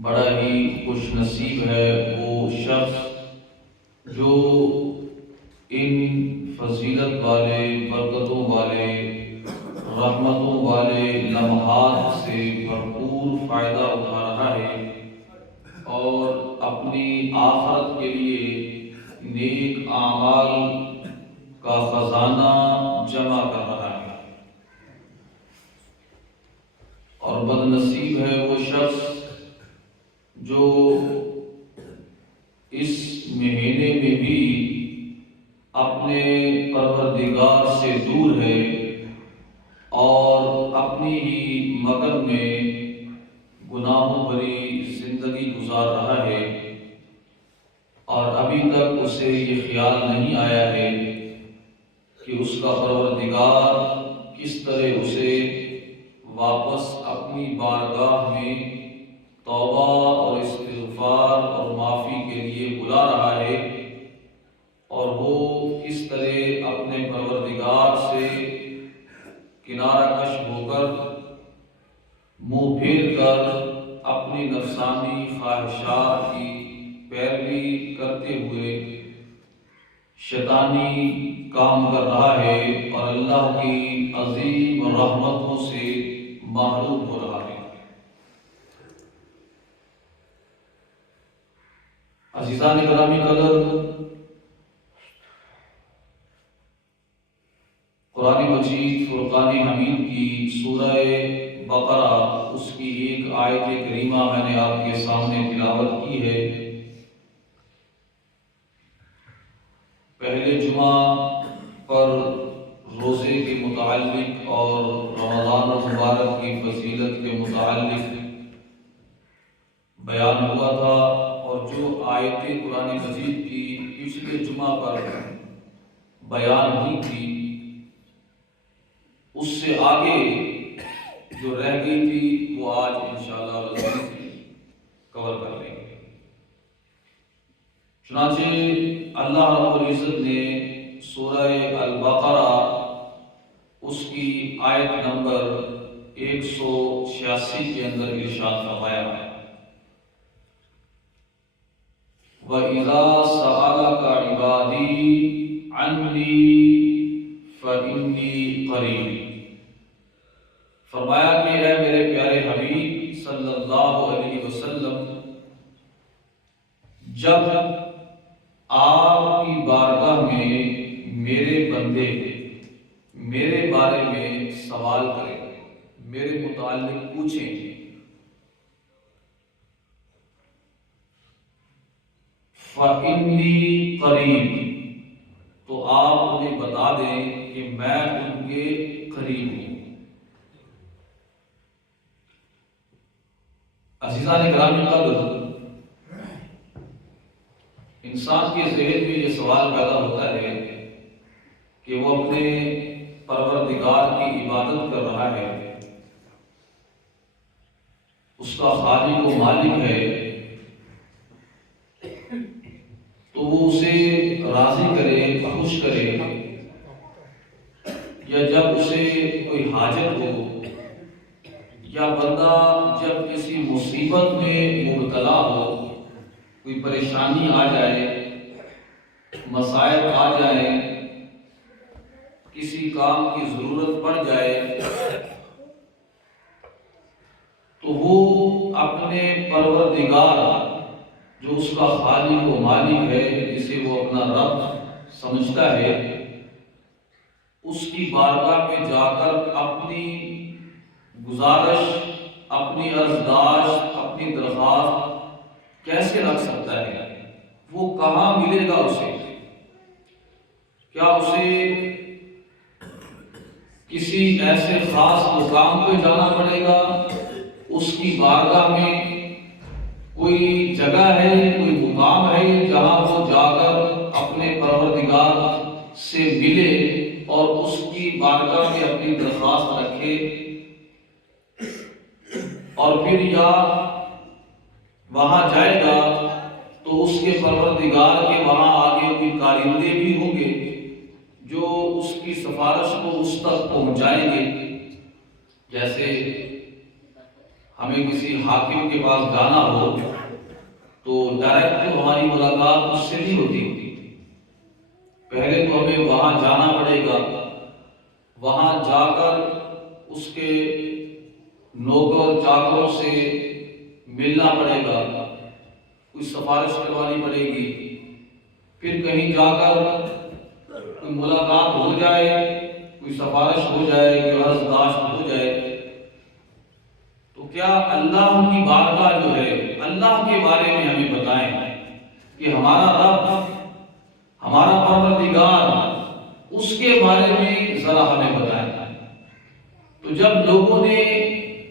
بڑا ہی خوش نصیب ہے وہ شخص جو ان فضیلت والے، برکتوں والے، رحمتوں والے لمحات سے بھرپور فائدہ اٹھا رہا ہے اور اپنی آخرت کے لیے نیک اعمال کا خزانہ جمع کر رہا ہے۔ اور بد نصیب ہے وہ شخص جو اس مہینے میں بھی اپنے پروردگار سے دور ہے اور اپنی ہی مگن میں گناہوں بھری زندگی گزار رہا ہے، اور ابھی تک اسے یہ خیال نہیں آیا ہے کہ اس کا پروردگار کس طرح اسے واپس اپنی بارگاہ میں توبہ اور استغفار اور معافی کے لیے بلا رہا ہے، اور وہ کس طرح اپنے پروردگار سے کنارہ کش ہو کر، منہ پھیر کر اپنی نفسانی خواہشات کی پیروی کرتے ہوئے شیطانی کام کر رہا ہے اور اللہ کی عظیم رحمتوں سے محروم ہو رہا ہے۔ عزیزان گرامی قدر، قرآن مجید فرقان حمید کی سورہ بقرہ، اس کی ایک آیت کریمہ میں نے آپ کے سامنے تلاوت کی ہے۔ پہلے جمعہ پر روزے کے متعلق اور رمضان المبارک کی فضیلت کے متعلق بیان ہوا تھا، اور جو آیتیں قرآن مجید کی پچھلے جمعہ پر بیان ہوئی تھی، اس سے آگے جو رہ گئی تھی وہ آج انشاءاللہ کور کر لیں گے۔ چنانچہ اللہ رب العزت نے سورہ البقرہ اس کی آیت نمبر 186 کے اندر ارشاد فرمایا ہے، وَإِذَا سَأَلَكَ عِبَادِي عَنِّي فَإِنِّي قَرِيبٌ۔ فرمایا کہ اے میرے پیارے حبیب صلی اللہ علیہ وسلم، جب آپ کی بارگاہ میں میرے بندے میرے بارے میں سوال کریں، میرے متعلق پوچھیں، فَإِنِّي قَرِيبٌ، تو آپ انہیں بتا دیں کہ میں ان کے قریب ہوں۔ عزیزان گرامی قدر، انسان کے ذہن میں یہ سوال پیدا ہوتا ہے کہ وہ اپنے پروردگار کی عبادت کر رہا ہے، اس کا خالق و مالک ہے، تو وہ اسے راضی کرے، خوش کرے، یا جب اسے کوئی حاجت ہو، یا بندہ جب کسی مصیبت میں مبتلا ہو، کوئی پریشانی آ جائے، مسائل آ جائیں، کسی کام کی ضرورت پڑ جائے، تو وہ اپنے پروردگار جو اس کا خالق و مالک ہے، جسے وہ اپنا رب سمجھتا ہے، اس کی بارگاہ میں جا کر اپنی گزارش، اپنی عرضداشت، اپنی درخواست کیسے رکھ سکتا ہے؟ وہ کہاں ملے گا اسے؟ کیا اسے کسی ایسے خاص مقام پہ جانا پڑے گا؟ اس کی بارگاہ میں کوئی جگہ ہے، کوئی مقام ہے جہاں وہ جا کر اپنے پروردگار سے ملے اور اس کی بارگاہ میں اپنی درخواست رکھے؟ اور پھر یا وہاں جائے گا تو اس کے پروردگار کے وہاں آگے کوئی کارندے بھی ہوں گے جو اس کی سفارش کو اس تک پہنچائیں گے، جیسے ہمیں کسی حاکم کے پاس جانا ہو تو ڈائریکٹ تو ہماری ملاقات اس سے نہیں ہوتی، پہلے تو ہمیں وہاں جانا پڑے گا، وہاں جا کر اس کے نوکر چاکروں سے ملنا پڑے گا، کوئی سفارش کروانی پڑے گی، پھر کہیں جا کر کوئی ملاقات ہو جائے، کوئی سفارش ہو جائے، کوئی عرضداشت ہو جائے، تو کیا اللہ کی بارگاہ جو ہے اللہ کے بارے میں ہمیں بتائیں کہ ہمارا رب، ہمارا پروردگار، اس کے بارے میں ذرا ہمیں بتائیں۔ تو جب لوگوں نے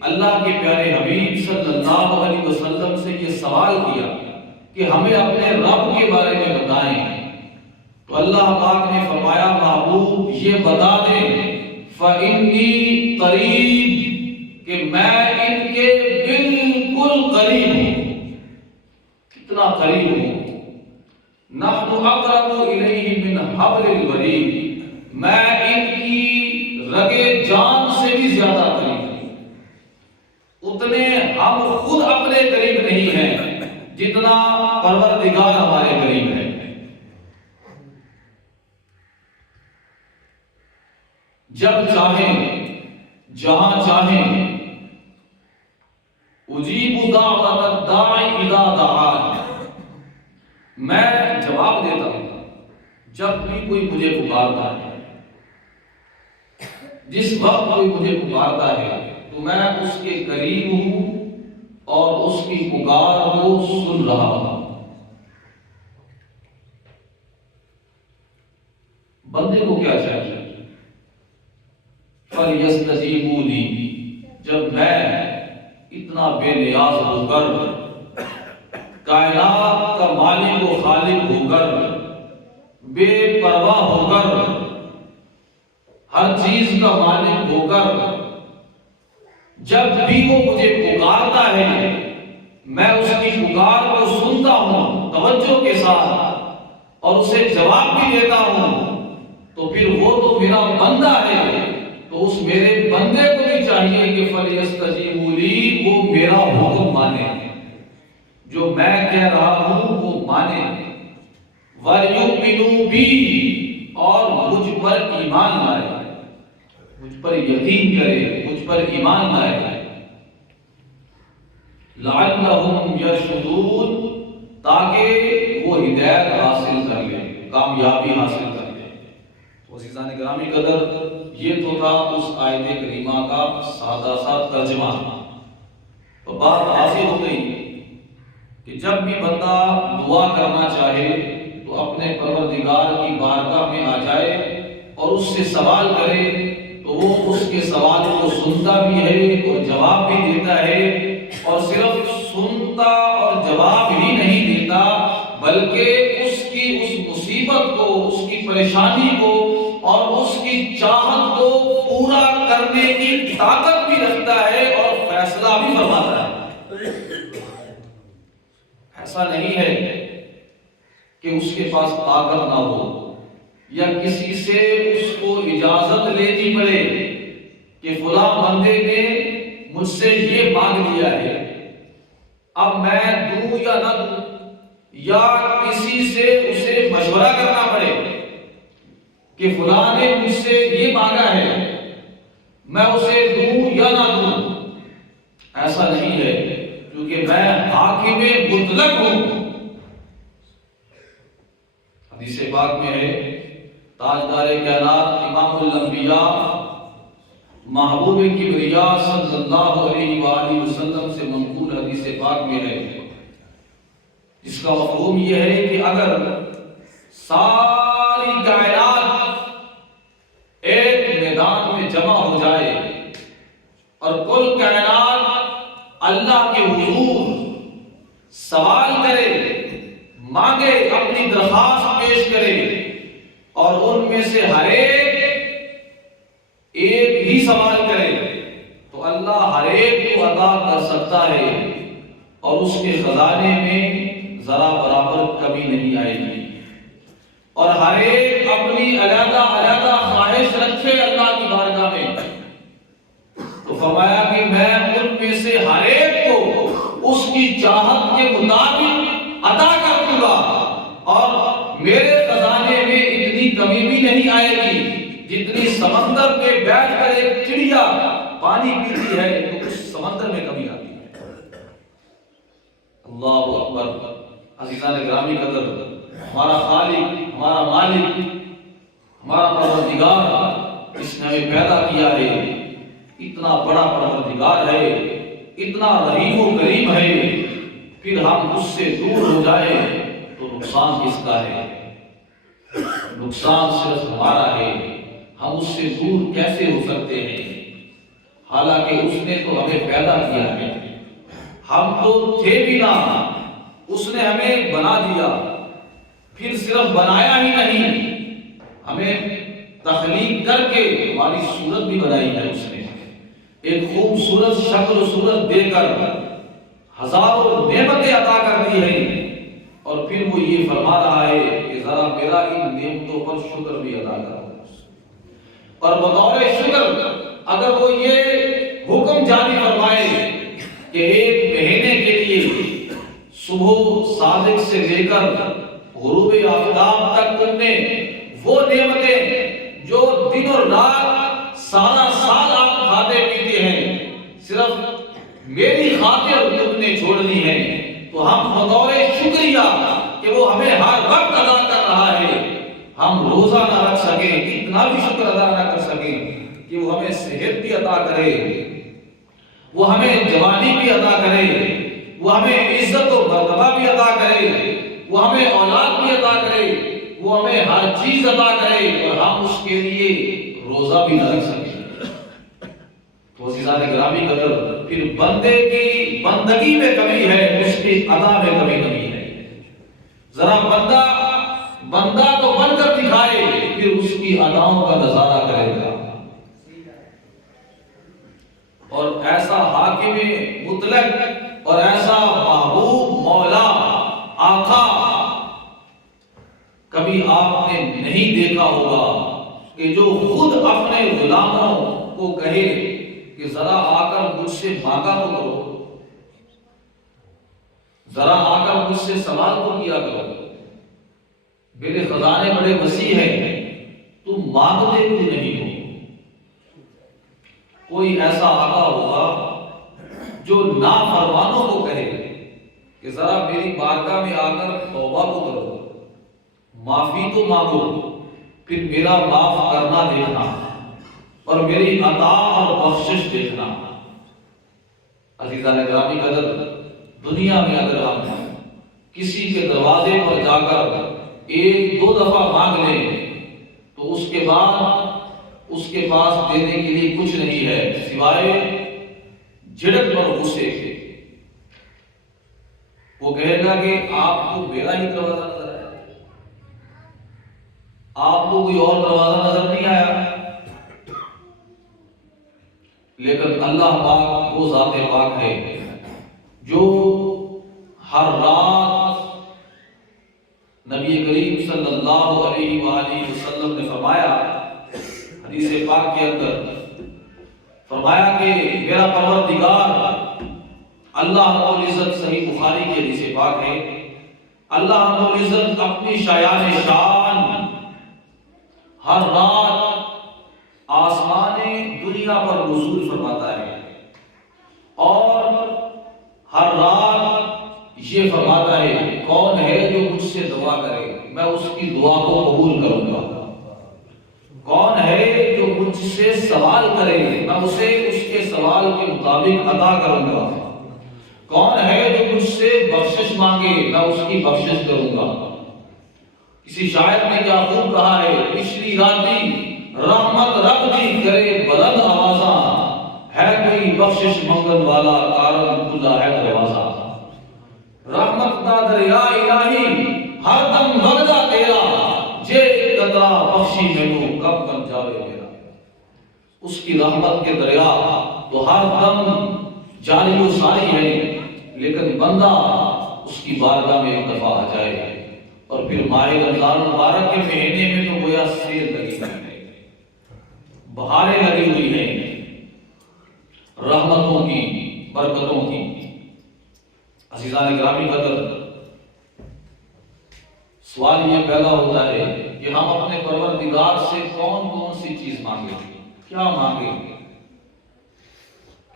اللہ کے پیارے حبیب صلی اللہ علیہ وسلم سے یہ سوال کیا کہ ہمیں اپنے رب کے بارے میں بتائیں، تو اللہ پاک نے فرمایا محبوب یہ بتا دیں فَإِنِّي قریب، کہ میں ان کے بالکل قریب ہوں۔ کتنا قریب ہوں؟ نَحْنُ أَقْرَبُ إِلَيْهِ مِنْ حَبْلِ الْوَرِيدِ، میں ان کی رگے جان سے بھی زیادہ قریب ہوں۔ اتنے ہم خود اپنے قریب نہیں ہیں جتنا پروردگار ہمارے قریب ہے۔ جب چاہیں جہاں چاہیں، اجیب دعوت الداعی اذا دعان، میں جواب دیتا ہوں جب بھی کوئی مجھے پکارتا ہے، جس وقت کوئی مجھے پکارتا ہے تو میں اس کے قریب ہوں اور اس کی پکار کو سن رہا ہوں۔ بندے کو کیا چاہیے؟ فَلْيَسْتَجِيبُوا لِي، جب میں اتنا بے نیاز ہو کر، کائنات کا مالک و خالق ہو کر، بے پرواہ ہو کر، ہر چیز کا مالک ہو کر، جب بھی وہ مجھے پکارتا ہے میں اس کی پکار کو سنتا ہوں توجہ کے ساتھ اور اسے جواب بھی دیتا ہوں، تو پھر وہ تو میرا بندہ ہے، تو اس میرے بندے کو بھی چاہیے کہ فَلْيَسْتَجِيبُوا لِي، وہ میرا حکم مانے، جو میں کہہ رہا ہوں وہ مانے، وَلْيُؤْمِنُوا بِي، اور مجھ پر ایمان لائے، مجھ پر یقین کرے، مجھ پر ایمان لائے، لَعَلَّهُمْ يَرْشُدُونَ، تاکہ وہ ہدایت حاصل کر لیں، کامیابی حاصل کر لیں۔ تو عزیزان گرامی قدر، یہ تو تھا اس آیت کریمہ کا سادہ سا ترجمہ۔ تو بات حاصل ہو گئی کہ جب بھی بندہ دعا کرنا چاہے تو اپنے پروردگار کی بارگاہ میں آ جائے اور اس سے سوال کرے، تو وہ اس کے سوال کو سنتا بھی ہے اور جواب بھی دیتا ہے، اور صرف سنتا اور جواب ہی نہیں دیتا بلکہ اس مصیبت کو، اس کی پریشانی کو اور اس کی چاہت کو پورا کرنے کی طاقت بھی رکھتا ہے اور فیصلہ بھی فرماتا ہے۔ ایسا نہیں ہے کہ اس کے پاس طاقت نہ ہو یا کسی سے اس کو اجازت لینی پڑے کہ فلاں بندے نے مجھ سے یہ مانگ لیا ہے، اب میں دوں یا نہ دوں، یا کسی سے اسے مشورہ کرنا پڑے کہ فلاں نے مجھ سے یہ مانگا ہے، میں اسے دوں یا نہ دوں۔ ایسا نہیں ہے، کیونکہ میں حاکم مطلق ہوں۔ حدیث پاک میں ہے، تاجدار کائنات امام الانبیاء محبوب کبریا صلی اللہ علیہ وآلہ وسلم سے منقول حدیث پاک میں ہے، جس کا مفہوم یہ ہے کہ اگر ساری کائنات ایک میدان میں جمع ہو جائے اور کل کائنات اللہ کے حضور سوال کرے، مانگے، اپنی درخواست پیش کرے، اور ان میں سے ہر ایک ہی سوال کرے، تو اللہ ہر ایک کو عطا کر سکتا ہے اور اس کے خزانے میں ذرا برابر کمی نہیں آئے گی، اور ہر ایک اپنی علیحدہ علیحدہ خواہش رکھے اللہ کی بارگاہ میں، تو فرمایا کہ میں ان میں سے ہر ایک کو اس کی چاہت کے مطابق عطا کر دوں گا، اور میرے خزانے میں اتنی کمی بھی نہیں آئے گی جتنی سمندر میں بیٹھ کر ایک چڑیا پانی پیتی ہے تو اس سمندر میں کمی آتی ہے۔ اللہ اکبر۔ عزیزان گرامی قدر، ہمارا خالق، ہمارا مالک، ہمارا پروردگار، اس نے ہمیں پیدا کیا ہے، اتنا بڑا پروردگار ہے، اتنا رحیم و کریم ہے، پھر ہم اس سے دور ہو جائیں تو نقصان کس کا ہے؟ نقصان صرف ہمارا ہے۔ ہم اس سے دور کیسے ہو سکتے ہیں؟ حالانکہ اس نے تو ہمیں پیدا کیا ہے، ہم تو تھے بھی نہ، اس نے ہمیں بنا دیا۔ پھر صرف بنایا ہی نہیں، ہمیں تخلیق کر کے ہماری صورت بھی بنائی ہے اس نے، ایک خوبصورت شکل و صورت دے کر ہزاروں نعمتیں عطا کر دی ہیں، اور پھر وہ یہ فرما رہا ہے کہ ذرا میرا ان نعمتوں پر شکر بھی ادا کرو۔ اور بطور شکر اگر وہ یہ حکم جاری فرمائے کہ ایک مہینے کے لیے صبح صادق سے لے کر غروب آفتاب تک تم نے وہ نعمتیں جو دن اور رات سارا سال آپ کھاتے پیتے ہیں صرف میری خاطر تم نے چھوڑنی ہے، تو ہم بطور شکریہ کہ وہ ہمیں ہر وقت ادا کر رہا ہے، ہم روزہ نہ رکھ سکیں، اتنا بھی شکر ادا نہ کر سکیں کہ وہ ہمیں صحت بھی عطا کرے، وہ ہمیں جوانی بھی عطا کرے، وہ ہمیں عزت و مرتبہ بھی عطا کرے، وہ ہمیں اولاد بھی عطا کرے، وہ ہمیں ہر چیز عطا کرے، اور ہم اس کے لیے روزہ بھی نہ رکھ سکیں۔ تو عزیزان گرامی قدر، پھر بندے کی بندگی میں کمی ہے، اس کی ادا میں کمی نہیں ہے۔ ذرا بندہ تو بن کر دکھائے، پھر اس کی اداؤں کا نظارہ کرے گا۔ اور ایسا حاکم مطلق اور ایسا محبوب مولا آقا کبھی آپ نے نہیں دیکھا ہوگا کہ جو خود اپنے غلاموں کو کہے کہ ذرا آ کر مجھ سے مانگا تو کرو، ذرا آ کر مجھ سے سوال تو کیا کرو، میرے خزانے بڑے وسیع ہیں، تم مانگتے کیوں نہیں ہو؟ کوئی ایسا آقا ہوگا جو نافرمانوں کو کہے کہ ذرا میری بارگاہ میں آ کر توبہ تو کرو، معافی تو مانگو، پھر میرا معاف کرنا دیکھنا اور میری عطا اور بخشش دیکھنا۔ عزیزان گرامی قدر، دنیا میں اگر ہم کسی کے دروازے پر جا کر ایک دو دفعہ مانگ لیں تو اس کے بعد اس کے پاس دینے کے لیے کچھ نہیں ہے سوائے جھڑک اور غصے کے۔ وہ کہے گا کہ آپ کو میرا ہی دروازہ نظر آیا، آپ کو کوئی اور دروازہ نظر نہیں آیا۔ لیکن اللہ پاک وہ ذات پاک ہے جو ہر رات نبی کریم صلی اللہ علیہ وآلہ وسلم نے فرمایا، حدیث پاک کے اندر فرمایا کہ میرا پروردگار اللہ رب العزت، صحیح بخاری کی حدیث پاک ہے، اللہ رب العزت اپنی شایان شان ہر رات آسمان دنیا پر نزول فرماتا ہے، اور ہر رات یہ فرماتا ہے کون ہے جو مجھ سے دعا کرے میں اس کی دعا کو قبول کروں گا، کون ہے جو مجھ سے سوال کرے میں اسے اس کے سوال کے مطابق عطا کروں گا، کون ہے جو مجھ سے بخشش مانگے میں اس کی بخشش کروں گا۔ کسی شاعر نے کیا خوب کہا ہے، پچھلی راتی رحمت رب دی کرے بلند آوازاں، ہے کوئی بخشش منگن والا کارم کھلا ہے دروازہ۔ رحمت دا دریا الہی ہر دم وگدا تیرا، جے قطرہ بخشی مینوں کب بن جاوے میرا۔ اس کی رحمت کے دریا تو ہر دم جاری و ساری ہے، لیکن بندہ اس کی بارگاہ میں ایک دفعہ آ جائے، اور پھر ماہ رمضان مبارک کے مہینے میں تو گویا سیل لگی ہوئی ہے، بہاریں لگی ہوئی ہیں رحمتوں کی، برکتوں کی۔ عزیزان گرامی قدر، سوال یہ پیدا ہوتا ہے کہ ہم اپنے پروردگار سے کون کون سی چیز مانگیں، کیا مانگیں،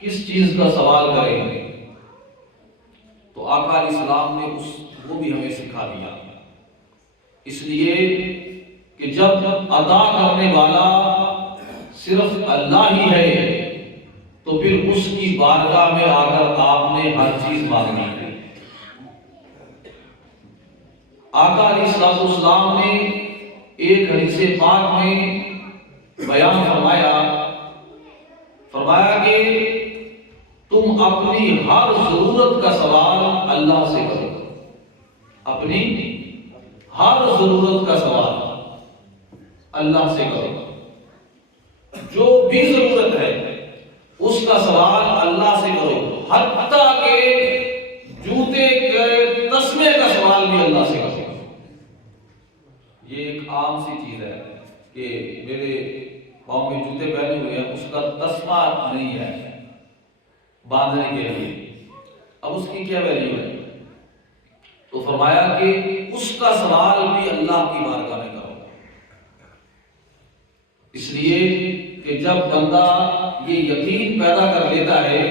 کس چیز کا سوال کریں؟ تو آقا علیہ السلام نے وہ بھی ہمیں سکھا دیا، اس لیے کہ جب عطا کرنے والا صرف اللہ ہی ہے تو پھر اس کی بارگاہ میں آ کر آپ نے ہر چیز مانگنی ہے۔ آقا علیہ السلام نے ایک حدیث پاک میں بیان فرمایا کہ تم اپنی ہر ضرورت کا سوال اللہ سے کرو، اپنی ہر ضرورت کا سوال اللہ سے کرو، جو بھی ضرورت ہے اس کا سوال اللہ سے کرو، حتیٰ کہ جوتے کے تسمے کا سوال بھی اللہ سے کرو۔ یہ ایک عام سی چیز ہے کہ میرے پاؤں میں جوتے پہنے ہوئے ہیں، اس کا تسمہ نہیں ہے باندھنے کے لیے، اب اس کی کیا ویلیو ہے؟ تو فرمایا کہ اس کا سوال بھی اللہ کی بارگاہ میں کرو، اس لیے کہ جب بندہ یہ یقین پیدا کر لیتا ہے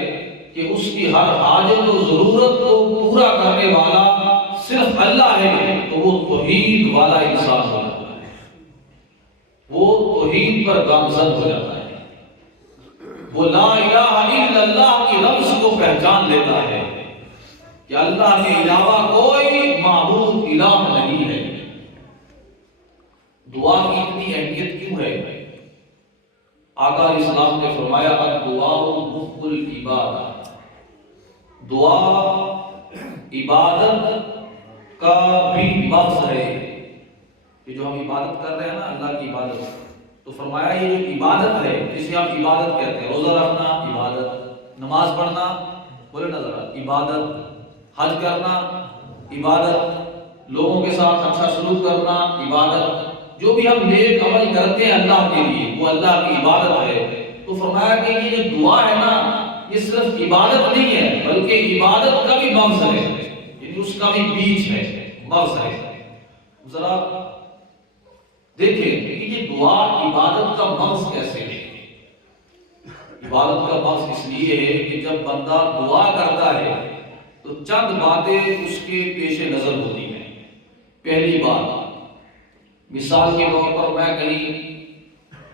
کہ اس کی ہر حاجت و ضرورت کو پورا کرنے والا صرف اللہ ہے، تو وہ توحید والا انسان ہو جاتا ہے، وہ توحید پر گامزن ہو جاتا ہے، وہ لا الہ الا اللہ کی لفظ کو پہچان لیتا ہے کہ اللہ کے علاوہ کوئی معبود الہ نہیں ہے۔ دعا کی اتنی اہمیت کیوں ہے؟ آقا علیہ السلام نے فرمایا الدعاء مخ العبادہ، دعا عبادت کا بھی مغز ہے۔ یہ جو ہم عبادت کر رہے ہیں نا، اللہ کی عبادت، تو فرمایا یہ جو عبادت ہے جسے ہم عبادت کہتے ہیں، روزہ رکھنا عبادت، نماز پڑھنا بولے نا ذرا عبادت، حج کرنا عبادت، لوگوں کے ساتھ اچھا سلوک کرنا عبادت، جو بھی ہم نیک عمل کرتے ہیں اللہ کے لیے وہ اللہ کی عبادت ہے۔ تو فرمایا کہ یہ جو دعا ہے نا، یہ صرف عبادت نہیں ہے بلکہ عبادت کا بھی مغز ہے، یعنی اس کا بھی بیج ہے، مغز ہے۔ ذرا دیکھیں کہ یہ دعا عبادت کا مغز کیسے ہے؟ عبادت کا مغز اس لیے ہے کہ جب بندہ دعا کرتا ہے تو چند باتیں اس کے پیش نظر ہوتی ہیں۔ پہلی بات، مثال کے طور پر میں کہیں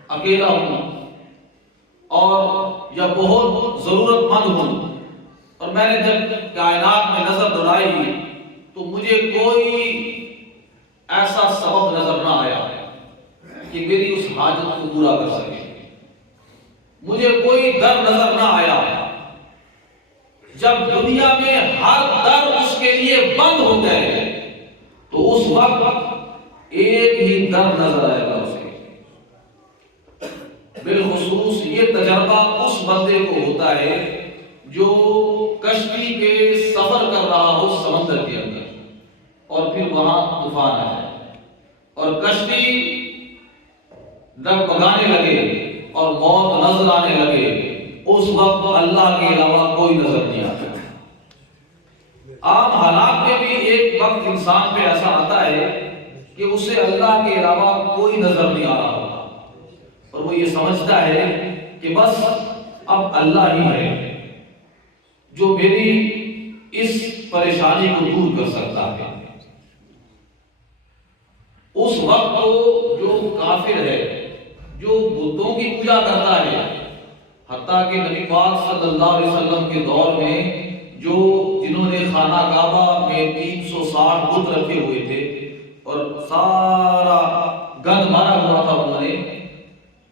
اکیلا ہوں اور یا بہت ضرورت مند ہوں، اور میں نے جب کائنات میں نظر دوڑائی تو مجھے کوئی ایسا سبب نظر نہ آیا کہ میری اس حاجت کو پورا کر سکے، مجھے کوئی در نظر نہ آیا۔ جب دنیا میں ہر در اس کے لیے بند ہو گئے تو اس وقت ایک ہی در نظر آئے گا اسے۔ بالخصوص یہ تجربہ اس بندے کو ہوتا ہے جو کشتی کے سفر کر رہا ہو سمندر کے اندر، اور پھر وہاں طوفان آئے اور کشتی ڈگمگانے لگے اور موت نظر آنے لگے، اس وقت اللہ کے علاوہ کوئی نظر نہیں آتا۔ عام حالات میں بھی ایک وقت انسان پہ ایسا آتا ہے کہ اسے اللہ کے علاوہ کوئی نظر نہیں آ رہا ہوتا، اور وہ یہ سمجھتا ہے کہ بس اب اللہ ہی ہے جو میری اس پریشانی کو دور کر سکتا ہے۔ اس وقت تو جو کافر ہے، جو بتوں کی پوجا کرتا ہے، حتیٰ کہ نبی پاک صلی اللہ علیہ وسلم کے دور میں جنہوں نے خانہ کعبہ میں 360 بت رکھے ہوئے تھے اور سارا گند مارا ہوا تھا انہوں نے،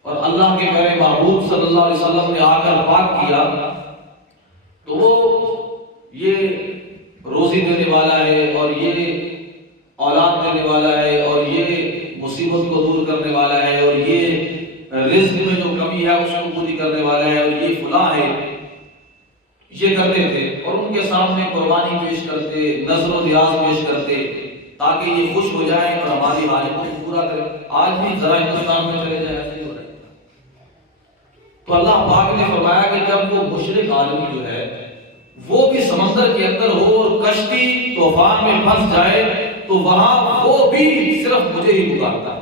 اور اللہ کے پیارے محبوب صلی اللہ علیہ وسلم نے آ کر پاک کیا، تو وہ یہ روزی دینے والا ہے اور یہ اولاد دینے والا ہے اور یہ مصیبت کو دور کرنے والا ہے اور یہ رزق میں جو کمی ہے اس کو پوری کرنے والا ہے اور یہ فلاں ہے، یہ کرتے تھے، اور ان کے سامنے قربانی پیش کرتے، نذر و نیاز پیش کرتے تاکہ یہ خوش ہو جائیں اور ہماری حاجتوں کو پورا کریں۔ آج بھی ذرا ہندوستان میں چلے جائیں ایسے ہی ہو رہا ہے۔ تو اللہ پاک نے فرمایا کہ جب وہ مشرک آدمی جو ہے وہ بھی سمندر کے اندر ہو اور کشتی طوفان میں پھنس جائے تو وہاں وہ بھی صرف مجھے ہی پکارتا ہے،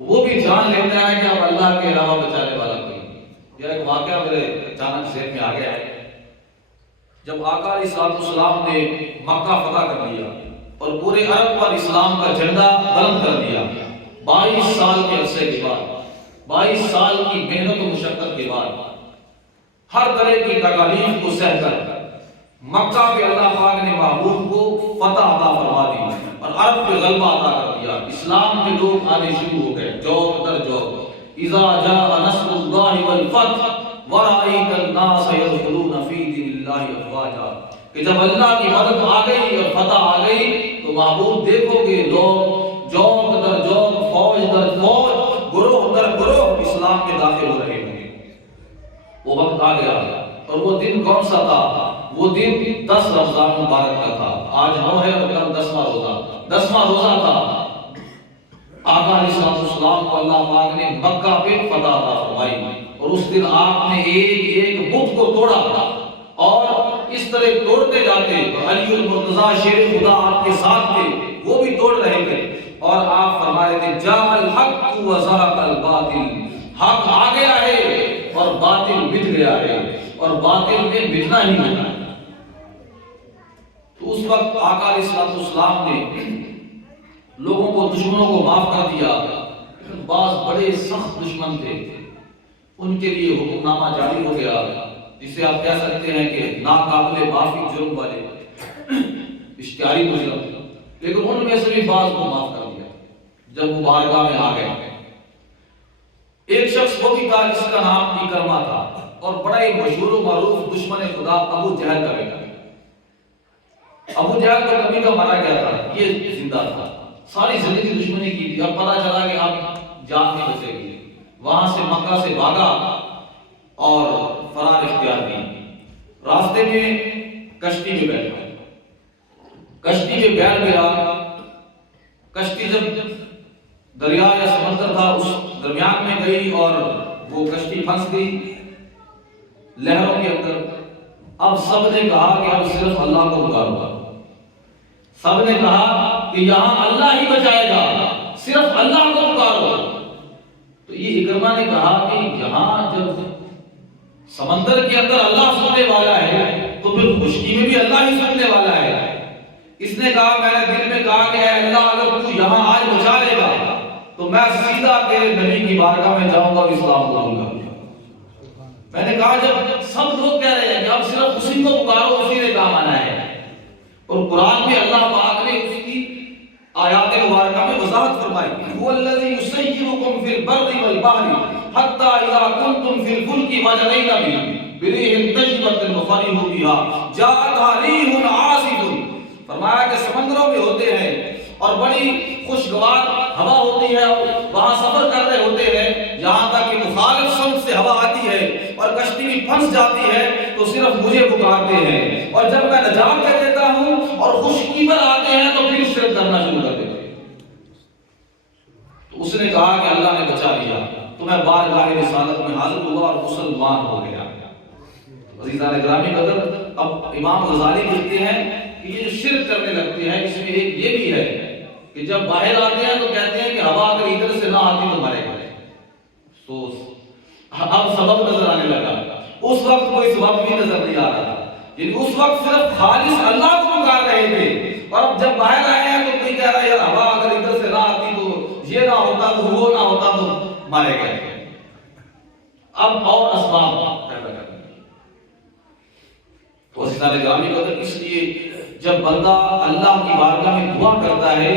وہ بھی جان لیتا ہے کہ اب اللہ کے علاوہ بچانے والا کوئی نہیں۔ یہ ایک واقعہ میرے اچانک ذہن میں آ گیا ہے۔ جب آقا علیہ السلام نے مکہ فتح کر لیا اور پورے عرب پر اسلام کا جھنڈا بلند کر دیا، 22 سال کے عرصے کے بعد، 22 سال کی محنت و مشقت کے بعد، ہر طرح کی تکالیف کو سہ کر مکہ پہ اللہ پاک نے محبوب کو فتح عطا فرما دی اور عرب پہ غلبہ عطا کر دیا۔ اسلام کے لوگ آنے شروع ہو گئے، جوق در جوق۔ اذا جاء نصر اللہ والفتح ورأیت الناس يدخلون فی دین اللہ افواجا، کہ جب اللہ کی مدد آ گئی اور فتح آ گئی تو محبوب دیکھو گے لوگ جوق در جوق، فوج در فوج، گروہ در گروہ اسلام میں داخل ہو رہے ہوں گے۔ وہ وقت آ گیا اور وہ دن کون سا تھا؟ وہ دن 10 رمضان مبارک کا تھا۔ آج 9 ہے اور کل 10واں روزہ، 10واں روزہ تھا۔ آقا علیہ السلام کو اللہ پاک نے مکہ پہ فتح عطا فرمائی اور اس دن آپ نے ایک ایک بت کو توڑا اور اس طرح توڑتے جاتے، علی المرتضی شیر خدا آپ کے ساتھ تھے، وہ بھی توڑ رہے تھے اور آپ فرما رہے تھے جاء الحق وزهق الباطل، حق آ گیا ہے اور باطل مٹ گیا ہے اور باطل میں مٹنا ہی مٹنا ہے۔ تو اس وقت آقا علیہ السلام نے لوگوں کو، دشمنوں کو معاف کر دیا۔ بعض بڑے سخت دشمن تھے، ان کے لیے حکم نامہ جاری ہو گیا، جسے آپ کہہ سکتے ہیں کہ ناقابل معافی جرم والے، اشتہاری مجرم، لیکن ان میں سے بھی بعض کو معاف کر دیا جب مبارکہ میں آ گئے۔ ایک شخص وہ بھی تھا جس کا نام اکرمہ تھا اور بڑا ہی مشہور و معروف دشمن خدا ابو جہل کا بیٹا۔ ابو جہل کا کبھی کا مارا گیا تھا، یہ زندہ تھا، ساری زندگی دشمنی کی تھی۔ اب پتہ چلا کہ اب جان نہیں بچے گی، وہاں سے مکہ سے بھاگا اور فرار اختیار کی۔ راستے میں کشتی میں بیٹھا، کشتی میں بیٹھ گیا۔ کشتی جب دریا یا سمندر تھا اس درمیان میں گئی اور وہ کشتی پھنس گئی لہروں کے اندر۔ اب سب نے کہا کہ اب صرف اللہ کو پکارو، سب نے کہا کہ یہاں اللہ ہی بچائے گا، صرف اللہ کو پکارو۔ تو یہ اکرمہ نے کہا کہ یہاں جب سمندر کے اندر اللہ سننے والا ہے تو پھر خشکی میں بھی اللہ ہی سننے والا ہے۔ اس نے کہا، میں نے دل میں کہا کہ اے اللہ اگر تو یہاں آج بچا لے گا تو میں سیدھا تیرے نبی کی بارگاہ میں جاؤں گا اور اسلام کو لوں گا۔ میں نے کہا جب سب لوگ کہہ رہے ہیں کہ اب صرف اسی کو پکارو، اسی نے کام آنا ہے، اور قرآن میں اللہ پاک نے اس کی آیات مبارکہ میں وضاحت فرمائی، هو الذی یسیرکم فی البر والبحر حتی اذا کنتم فی الفلک وجرین بريح طیبۃ فرحوا بها جاءتها ریح عاصف۔ فرمایا کہ سمندروں میں ہوتے ہیں اور بڑی خوشگوار ہوا ہوتی ہے اور وہاں سفر کر رہے ہوتے ہیں، یہاں تک کہ مخالف سمت سے ہوا آتی ہے اور کشتی بھی پھنس جاتی ہے تو صرف مجھے پکارتے ہیں، اور جب میں نجات دے دیتا ہوں اور خشکی پر آتے ہیں تو پھر شرک کرنا شروع کر دیتے ہیں۔ تو اس نے کہا کہ اللہ نے بچا لیا، تو میں بارگاہ رسالت میں حاضر ہوا اور مسلمان ہو گیا۔ عزیزان گرامی قدر، اب امام غزالی کہتے ہیں کہ یہ جو شرک کرنے لگتے ہیں اس میں ایک یہ بھی ہے کہ جب باہر آتے ہیں تو کہتے ہیں کہ ہوا اگر ادھر سے نہ آتی تو مرے گا۔ تو اب سبب نظر آنے لگا، اس وقت کوئی سبب بھی نظر نہیں آ رہا، یعنی اس وقت صرف خالص اللہ کو پکار رہے تھے، اور اب جب باہر آئے ہیں تو کوئی کہہ رہا ہے یار ہوا اگر ادھر سے نہ آتی تو یہ نہ ہوتا تو وہ نہ ہوتا تو مارے گئے۔ اب اور اسباب پیدا کرتے ہیں۔ تو عزیزان گرامی قدر، اس لیے جب بندہ اللہ کی بارگاہ میں دعا کرتا ہے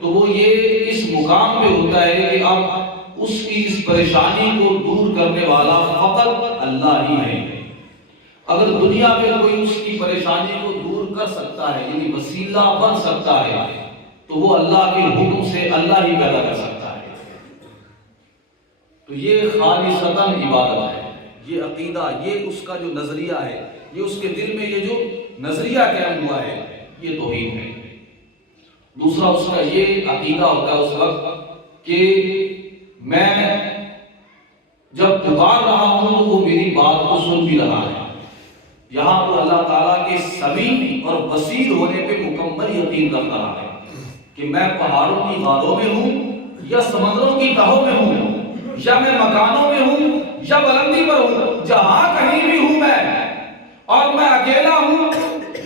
تو وہ یہ اس مقام پہ ہوتا ہے کہ اب اس کی اس پریشانی کو دور کرنے والا فقط اللہ ہی ہے۔ اگر دنیا میں کوئی اس کی پریشانی کو دور کر سکتا ہے، یعنی وسیلہ بن سکتا ہے، تو وہ اللہ کے حکم سے اللہ ہی پیدا کر سکتا ہے۔ تو یہ خالصتاً عبادت ہے، یہ عقیدہ، یہ اس کا جو نظریہ ہے، یہ اس کے دل میں یہ جو نظریہ قائم ہوا ہے، یہ توحید ہے۔ دوسرا اس کا یہ عقیدہ ہوتا ہے اس وقت کہ میں جب پکار رہا ہوں تو وہ میری بات کو سن بھی رہا ہے۔ یہاں پر اللہ تعالیٰ کے سمیع اور بصیر ہونے پہ مکمل یقین رکھ رہا ہے کہ میں پہاڑوں کی غاروں میں ہوں یا سمندروں کی تہوں میں ہوں یا میں مکانوں میں ہوں یا بلندی پر ہوں، جہاں کہیں بھی ہوں میں، اور میں اکیلا ہوں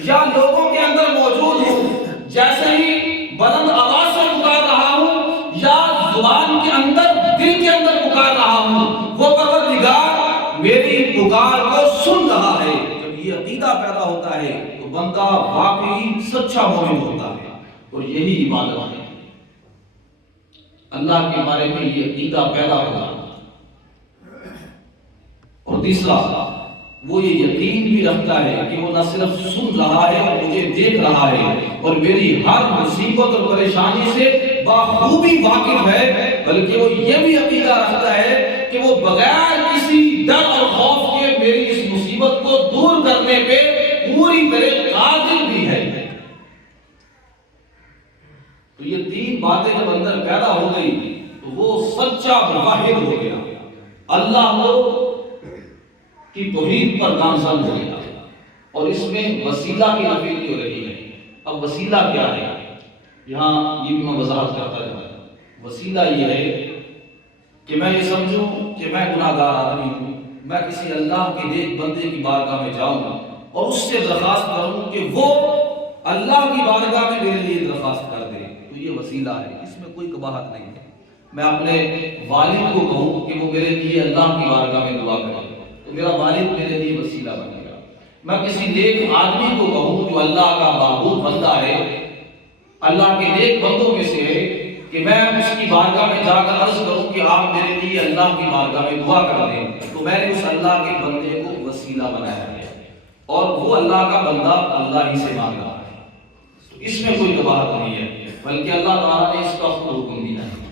یا لوگوں کے اندر موجود ہوں، جیسے ہی بلند آواز سے پکار رہا ہوں یا زبان کے اندر دل کے اندر پکار رہا ہوں، وہ پروردگار میری پکار کو سن رہا ہے۔ جب یہ عقیدہ پیدا ہوتا ہے تو بندہ واقعی سچا مومن ہوتا ہے، اور یہی عبادت ہے۔ اللہ کے بارے میں یہ عقیدہ پیدا ہوگا۔ اور تیسرا، وہ یہ یقین بھی رکھتا ہے کہ وہ نہ صرف سن رہا ہے اور مجھے دیکھ رہا ہے اور میری ہر مصیبت اور پریشانی سے بخوبی واقف ہے، بلکہ وہ یہ بھی عقیدہ رکھتا ہے کہ وہ بغیر کسی ڈر اور خوف کے میری اس مصیبت کو دور کرنے پہ پوری طرح قادر بھی ہے۔ تو یہ تین باتیں جب اندر پیدا ہو گئی تو وہ سچا موحد ہو گیا، اللہ کی توحید پر گامزن ہو گیا، اور اس میں وسیلہ کی نفی نہیں ہو رہی ہے۔ اب وسیلہ کیا ہے؟ یہاں یہ بھی میں وضاحت کرتا جاؤں۔ وسیلہ یہ ہے کہ میں یہ سمجھوں کہ میں گناہگار آدمی ہوں، میں کسی اللہ کے نیک بندے کی بارگاہ میں جاؤں اور اس سے درخواست کروں کہ وہ اللہ کی بارگاہ میں میرے لیے درخواست کر دے، تو یہ وسیلہ ہے، اس میں کوئی قباحت نہیں ہے۔ میں اپنے والد کو کہوں کہ وہ میرے لیے اللہ کی بارگاہ میں دعا کرے تو میرا والد میرے لیے وسیلہ بنے گا۔ میں کسی نیک آدمی کو کہوں جو اللہ کا معبود بندہ ہے، اللہ کے نیک بندوں میں سے ہے، کہ میں اس کی بارگاہ میں جا کر عرض کروں کہ آپ میرے لیے اللہ کی بارگاہ میں دعا کر دیں، تو میں نے اس اللہ کے بندے کو وسیلہ بنایا ہے، اور وہ اللہ کا بندہ اللہ ہی سے مانگ رہا ہے۔ تو اس میں کوئی قباحت نہیں ہے، بلکہ اللہ تعالیٰ نے اس کا خود حکم دیا ہے۔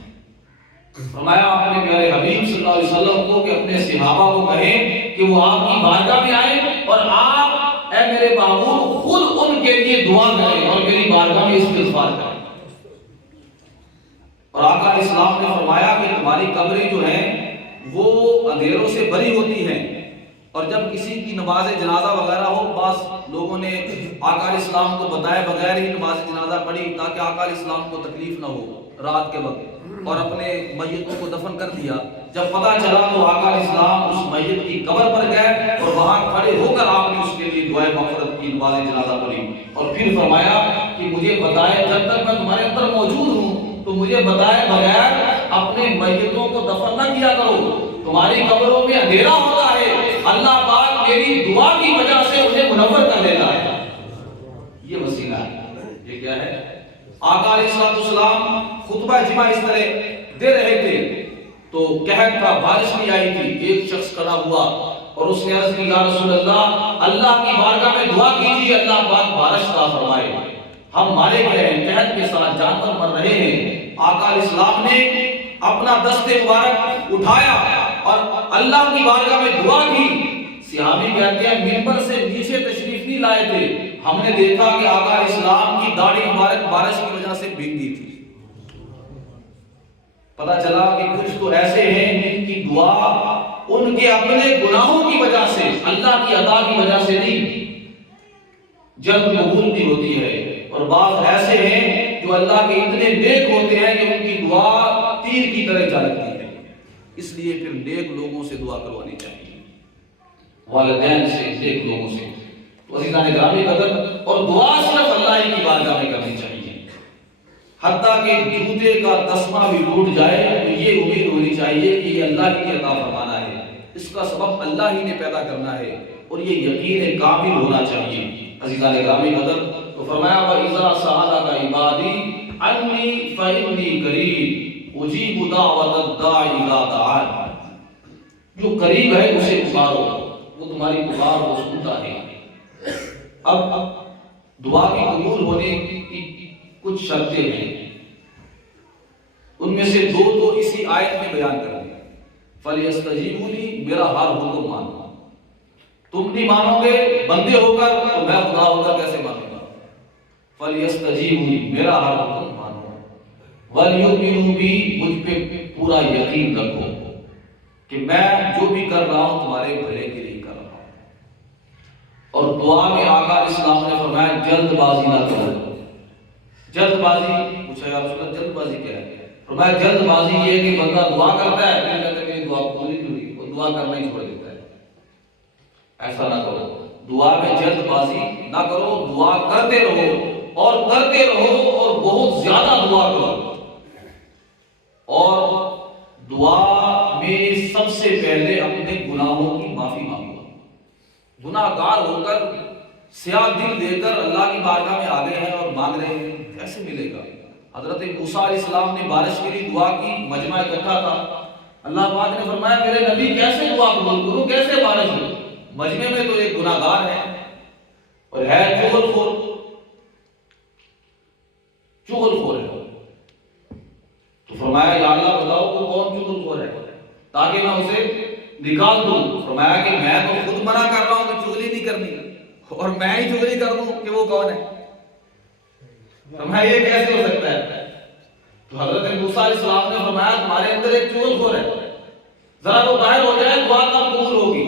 فرمایا اپنے پیارے حبیب صلی اللہ علیہ وسلم کو کہ اپنے صحابہ کو کہیں کہ وہ آپ کی بارگاہ میں آئیں اور آپ اے میرے محبوب خود ان کے لیے دعا کریں اور میری بارگاہ میں استغفار کریں۔ اور آقا علیہ السلام نے فرمایا کہ تمہاری قبریں جو ہیں وہ اندھیروں سے بری ہوتی ہیں، اور جب کسی کی نماز جنازہ وغیرہ ہو، بعض لوگوں نے آقا علیہ السلام کو بتائے بغیر ہی نماز جنازہ پڑھی تاکہ آقا علیہ السلام کو تکلیف نہ ہو رات کے وقت، اور اپنے میتوں کو دفن کر دیا۔ جب پتہ چلا تو آقا علیہ السلام اس میت کی قبر پر گئے اور وہاں کھڑے ہو کر آپ نے اس کے لیے دعائے مغفرت کی، نماز جنازہ پڑھی، اور پھر فرمایا کہ مجھے بتائے جب تک میں تمہارے اندر موجود ہوں تو مجھے بتائے بغیر اپنے میتوں کو دفن نہ کیا کرو، تمہاری قبروں میں اندھیرا ہوتا ہے، اللہ پاک میری دعا کی وجہ سے انہیں منور کر دیتا ہے۔ یہ وسیلہ ہے۔ یہ کیا ہے؟ آقا علیہ السلام خطبہ جمعہ اس طرح دے رہے تھے تو قحط کا بارش نہیں آئی تھی، ایک شخص کھڑا ہوا اور اس نے عرض کی یا رسول اللہ کی بارگاہ میں دعا کیجیے اللہ پاک بارش عطا فرمائے، ہم مارے گئے ہیں، قحط کے ساتھ جانور مر رہے ہیں۔ آقا علیہ السلام نے اپنا دست مبارک اٹھایا اور اللہ کی بارگاہ میں دعا کی۔ صحابی کہتے ہیں منبر سے نیچے تشریف نہیں لائے تھے، ہم نے دیکھا کہ آقا علیہ السلام کی داڑھی مبارک بارش کی وجہ سے بھیگی تھی۔ پتہ چلا کہ کچھ تو ایسے ہیں جن کی دعا ان کے اپنے گناہوں کی وجہ سے، اللہ کی عطا کی وجہ سے نہیں، جلد قبول بھی ہوتی ہے، اور بعض ایسے ہیں جو اللہ کے اتنے نیک ہوتے ہیں کہ ان کی دعا تیر کی طرح جھلکتی ہے۔ اس لیے پھر نیک لوگوں سے دعا کروانی چاہیے، والدین سے، نیک لوگوں سے۔ تو عزیزان گرامی قدر، اور دعا صرف اللہ کی بارگاہ میں کرنی چاہیے، حتیٰ کہ جوتے کا تسمہ بھی ٹوٹ جائے تو یہ امید ہونی چاہیے کہ یہ اللہ کی عطا فرمانا ہے، اس کا سبب اللہ ہی نے پیدا کرنا ہے، اور یہ یقین کامل ہونا چاہیے۔ عزیزان گرامی قدر، تو فرمایا وَإِذَا سَأَلَكَ عِبَادِي عَنِّي فَإِنِّي قَرِيبٌ أُجِيبُ دَعْوَةَ الدَّاعِ إِذَا دَعَانِ، جو قریب ہے اسے پکارو، وہ تمہاری پکار کو سنتا ہے۔ اب دعا کی قبول ہونے کی کچھ شرطیں ہیں، ان میں سے دو تو اسی آیت میں بیان کر دیں۔ فَلْيَسْتَجِيبُوا لِي، میرا ہر حکم مانو۔ تم نہیں مانو گے بندے ہو کر تو میں خدا ہو کر کیسے مانوں گا؟ فَلْيَسْتَجِيبُوا لِي، میرا ہر حکم مانو۔ وَلْيُؤْمِنُوا بِي، مجھ پہ پورا یقین رکھو کہ میں جو بھی کر رہا ہوں تمہارے بھلے کے لیے کر رہا ہوں۔ اور دعا میں آقا علیہ السلام نے فرمایا جلد بازی نہ کرو۔ جلد بازی پوچھا یا رسول اللہ جلد بازی کیا ہے؟ فرمایا جلد بازی یہ ہے کہ بندہ دعا کرتا ہے پھر کہتا ہے میری دعا پوری نہیں ہوئی، وہ دعا کرنا ہی چھوڑ دیتا ہے۔ ایسا نہ کرو، دعا میں جلد بازی نہ کرو، دعا کرتے رہو اور کرتے رہو اور بہت زیادہ دعا کرو۔ اور دعا میں سب سے پہلے اپنے گناہوں کی معافی مانگو۔ گناہ گار ہو کر سیاہ دل لے کر اللہ کی بارگاہ میں آ گئے ہیں اور مانگ رہے ہیں، کیسے ملے گا؟ حضرت موسیٰ علیہ السلام نے بارش کے لیے دعا کی، مجمع اکٹھا تھا، اللہ پاک نے فرمایا میرے نبی کیسے دعا قبول کروں، کیسے بارش ہو؟ مجمع میں تو ایک گناہ گار ہے اور ہے چغل خور، چغل خور ہے۔ تو فرمایا یا اللہ بتاؤ وہ کون چغل خور ہے تاکہ میں اسے نکال دوں۔ فرمایا کہ میں تو خود منع کر رہا ہوں کہ چغلی نہیں کرنی، اور میں ہی چغلی کر دوں کہ وہ کون ہے؟ فرمایا یہ کیسے ہو سکتا ہے؟ تو حضرت موسیٰ علیہ السلام نے فرمایا تمہارے اندر ایک چغل خور ہے، ذرا وہ ظاہر ہو جائے دعا تب قبول ہوگی۔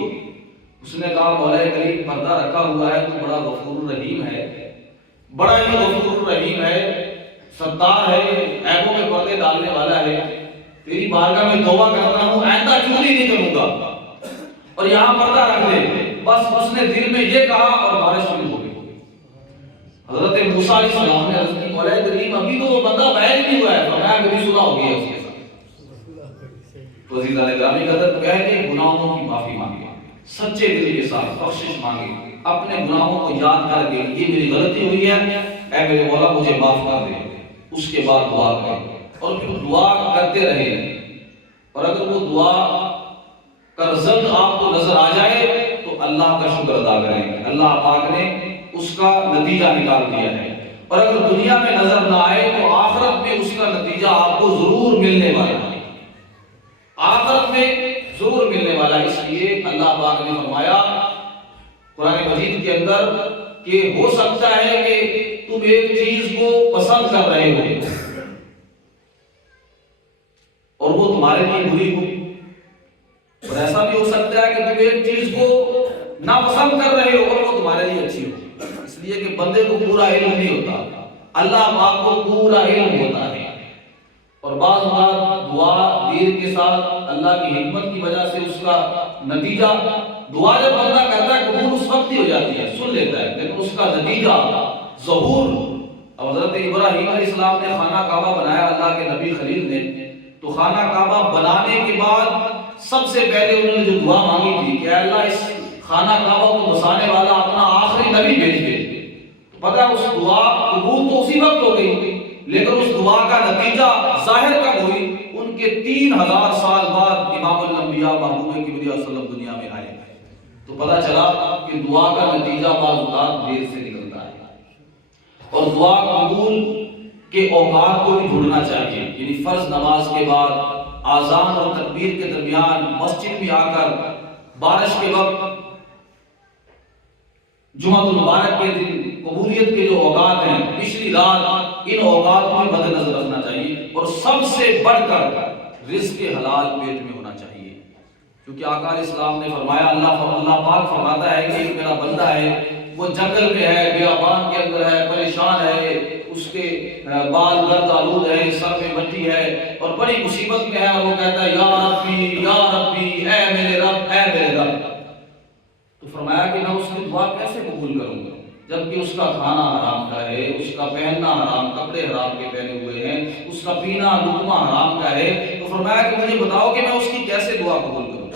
اس نے کہا مولا کریم پردہ رکھا ہوا ہے، تو بڑا غفور رحیم ہے، بڑا ہی غفور رحیم ہے، ستار ہے، عیبوں میں پردے ڈالنے والا ہے، تیری بارگاہ میں توبہ کرتا ہوں آئندہ چغلی نہیں کروں گا، اور یہاں پردہ رکھ دے۔ بس اس نے دل میں یہ کہا اور بارش شروع ہو گئی۔ حضرت موسیٰ علیہ السلام نے عرض کی مولا کریم ابھی تو وہ بندہ بیعت نہیں ہوا ہے، فرمایا میری صلح ہو گئی ہے اس کے ساتھ۔ تو عزیزان گرامی قدر پہلے گناہوں کی معافی مانگے، سچے دل کے ساتھ بخشش مانگے، اپنے گناہوں کو یاد کر کے یہ میری غلطی ہوئی ہے اے میرے مولا مجھے معاف کر دے، اس کے بعد دعا کریں اور پھر دعا کرتے رہیں۔ اور اگر وہ دعا کا رزلٹ آپ کو نظر آ جائے تو اللہ کا شکر ادا کریں، اللہ پاک نے اس کا نتیجہ نکال دیا ہے۔ اور اگر دنیا میں نظر نہ آئے تو آخرت میں اس کا نتیجہ آپ کو ضرور ملنے والا ہے، آخرت میں ضرور ملنے والا ہے۔ اس لیے اللہ پاک نے فرمایا قرآن مجید کے اندر کہ ہو سکتا ہے کہ تم ایک چیز کو پسند کر رہے ہو اور وہ تمہارے لیے بری ہو، اور ایسا بھی ہو سکتا ہے کہ تم ایک چیز کو ناپسند کر رہے ہو اور وہ تمہارے لیے اچھی ہو۔ اس لیے کہ بندے کو پورا علم نہیں ہوتا، اللہ پاک کو پورا علم ہوتا ہے، اور بعض بات دعا دیر کے ساتھ اللہ کی حکمت کی وجہ سے اس کا نتیجہ، دعا جب بندہ کرتا ہے قبول اس وقت ہی ہو جاتی ہے، سن لیتا ہے، لیکن اس کا نتیجہ ظہور۔ اب حضرت ابراہیم علیہ السلام نے خانہ کعبہ بنایا، اللہ کے نبی خلیل نے، تو خانہ کعبہ بنانے کے بعد سب سے پہلے انہوں نے جو دعا مانگی تھی کہ اللہ اس خانہ کعبہ کو بسانے والا اپنا آخری نبی بھیج دے، تو پتہ اس دعا قبول تو اسی وقت ہو گئی، لیکن اس دعا کا نتیجہ ظاہر کب ہوئی؟ ان کے 3000 سال بعد امام الانبیاء محبوب کبریا صلی اللہ علیہ وسلم دنیا میں آئے، تو پتہ چلا کہ دعا کا نتیجہ بعض اوقات دیر سے نکلتا ہے۔ اور دعا قبول کے اوقات کو بھی ڈھونڈنا چاہیے، یعنی فرض نماز کے بعد آذان اور تکبیر کے درمیان مسجد میں آ کر بارش کے وقت جمعہ المبارک کے دن قبولیت کے جو اوقات ہیں پچھلی رات، ان اوقات کو مد نظر رکھنا چاہیے، اور سب سے بڑھ کر رزق حلال پیٹ میں ہونا چاہیے، کیونکہ آقا علیہ السلام نے فرمایا اللہ پاک فرماتا ہے کہ ایک میرا بندہ ہے وہ جنگل میں ہے، بیابان کے اندر ہے، پریشان ہے، اس کے بال گرد آلود ہے، سر میں مٹی ہے اور بڑی مصیبت میں ہے، اور وہ کہتا ہے یا ربی اے میرے رب اے میرے رب۔ تو فرمایا کہ میں اس کی دعا کیسے قبول کروں گا جبکہ اس کا کھانا حرام کا ہے، اس کا پہننا حرام، کپڑے حرام کے پہنے ہوئے ہیں، اس کا پینا لقمہ حرام کا ہے۔ تو فرمایا کہ مجھے بتاؤ کہ میں اس کی کیسے دعا قبول کروں؟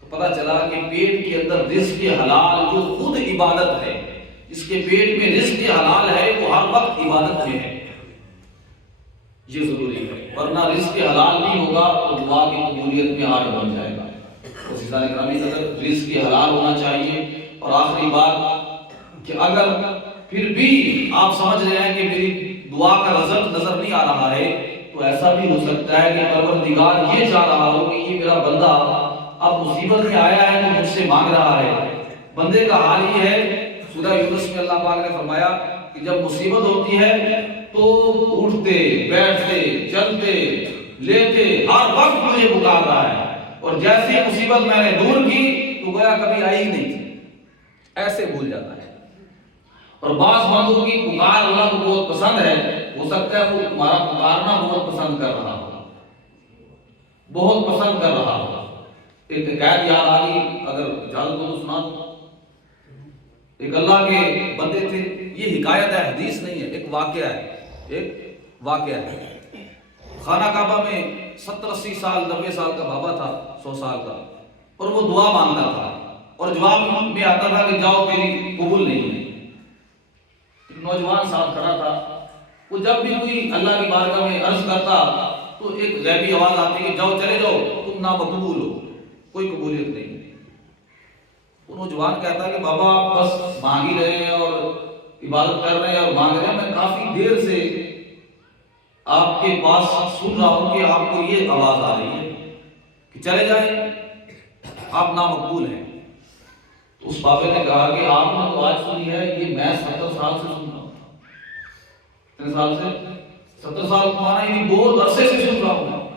تو پتہ چلا کہ پیٹ کے اندر رزق حلال جو خود عبادت ہے، اس کے پیٹ میں رزق حلال ہے، وہ ہر وقت عبادت میں ہے، یہ ضروری ہے، ورنہ رزق حلال نہیں ہوگا تو دعا کی قبولیت میں ہاتھ بن جائے گا۔ عزیزان گرامی قدر رزق حلال ہونا چاہیے۔ اور آخری بات کہ اگر پھر بھی آپ سمجھ رہے ہیں کہ میری دعا کا رزلٹ نظر نہیں آ رہا ہے، تو ایسا بھی ہو سکتا ہے کہ پروردگار یہ چاہ رہا ہو کہ یہ میرا بندہ اب مصیبت میں آیا ہے تو مجھ سے مانگ رہا ہے۔ بندے کا حال یہ ہے، سورہ یونس میں اللہ پاک نے فرمایا کہ جب مصیبت ہوتی ہے تو اٹھتے بیٹھتے چلتے لیتے ہر وقت مجھے پکار رہا ہے، اور جیسی مصیبت میں نے دور کی تو گویا کبھی آئی ہی نہیں تھی۔ ایسے بھول جاتا ہے۔ اور بعض بندوں کی پکار اللہ کو بہت پسند ہے، ہو سکتا ہے وہ تمہارا پکارنا بہت پسند کر رہا ہو، بہت پسند کر رہا ہو۔ ایک حکایت یاد آ گئی، اگر اجازت ہو تو سنا دو۔ ایک اللہ کے بندے تھے، یہ حکایت ہے، حدیث نہیں ہے، ایک واقعہ ہے، ایک واقعہ ہے۔ خانہ کعبہ میں 70-80 سال 90 سال کا بابا تھا، 100 سال کا، اور وہ دعا مانگتا تھا اور جواب میں آتا تھا کہ جاؤ تیری قبول نہیں ہے۔ ایک نوجوان ساتھ کھڑا تھا، وہ جب بھی کوئی اللہ کی بارگاہ میں عرض کرتا تو ایک غیبی آواز آتی کہ جاؤ چلے جاؤ، تم نامقبول ہو، کوئی قبولیت نہیں۔ وہ نوجوان کہتا کہ بابا آپ بس مانگ ہی رہے ہیں اور عبادت کر رہے ہیں اور مانگ رہے ہیں، میں کافی دیر سے آپ کے پاس سن رہا ہوں کہ آپ کو یہ آواز آ رہی ہے کہ چلے جائیں، آپ نامقبول ہیں۔ تو اس بابے نے کہا کہ آپ نے تو آج سنی ہے، یہ میں 70 سال سے سن رہا ہوں۔ کتنے سال سے؟ 70 سال مانا یعنی بہت عرصے سے سن رہا ہوں،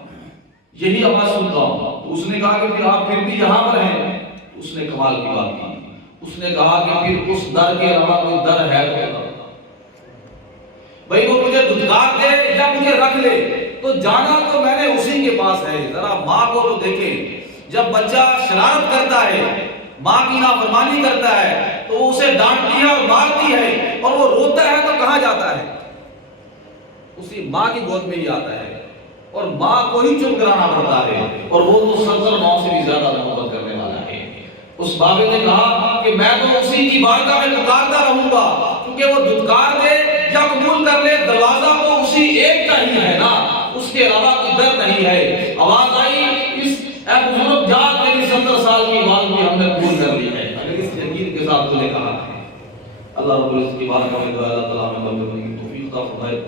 یہی آواز سن رہا ہوں۔ تو اس نے کہا کہ پھر آپ پھر بھی یہاں پر ہیں۔ اس نے کمال کی بات کی، اس نے کہا کہ پھر اس در کے علاوہ کوئی در ہے تو بھائی وہ مجھے دھتکار دے یا مجھے رکھ لے، تو جانا تو میں نے اسی کے پاس ہے۔ ذرا ماں کو تو دیکھیں، جب بچہ شرارت کرتا ہے، ماں کی نافرمانی کرتا ہے تو وہ اسے ڈانٹتی ہے اور مارتی ہے، اور وہ روتا ہے تو کہاں جاتا ہے؟ اسی ماں کی گود میں ہی آتا ہے، اور ماں کو ہی چپ کرانا پڑتا ہے، اور وہ تو 70 ماؤں سے بھی زیادہ محبت کرنے والا ہے۔ اس بابے نے کہا کہ میں تو اسی کی بارگاہ میں پکارتا رہوں گا، کیونکہ وہ دھتکار دے یا قبول کر لے، دروازہ تو اسی ایک کا ہی ہے نا، اس کے علاوہ کوئی در نہیں ہے۔ آواز آئی، اس اے بزرگ جان، میری 70 سال کی بات بھی ہم نے قبول کر لی ہے۔ اگر اس یقین کے ساتھ تو نے کہا ہے، اللہ رب العزت کی بارگاہ میں دعا، اللہ تعالیٰ ہمیں بندگی کی توفیق عطا فرمائے۔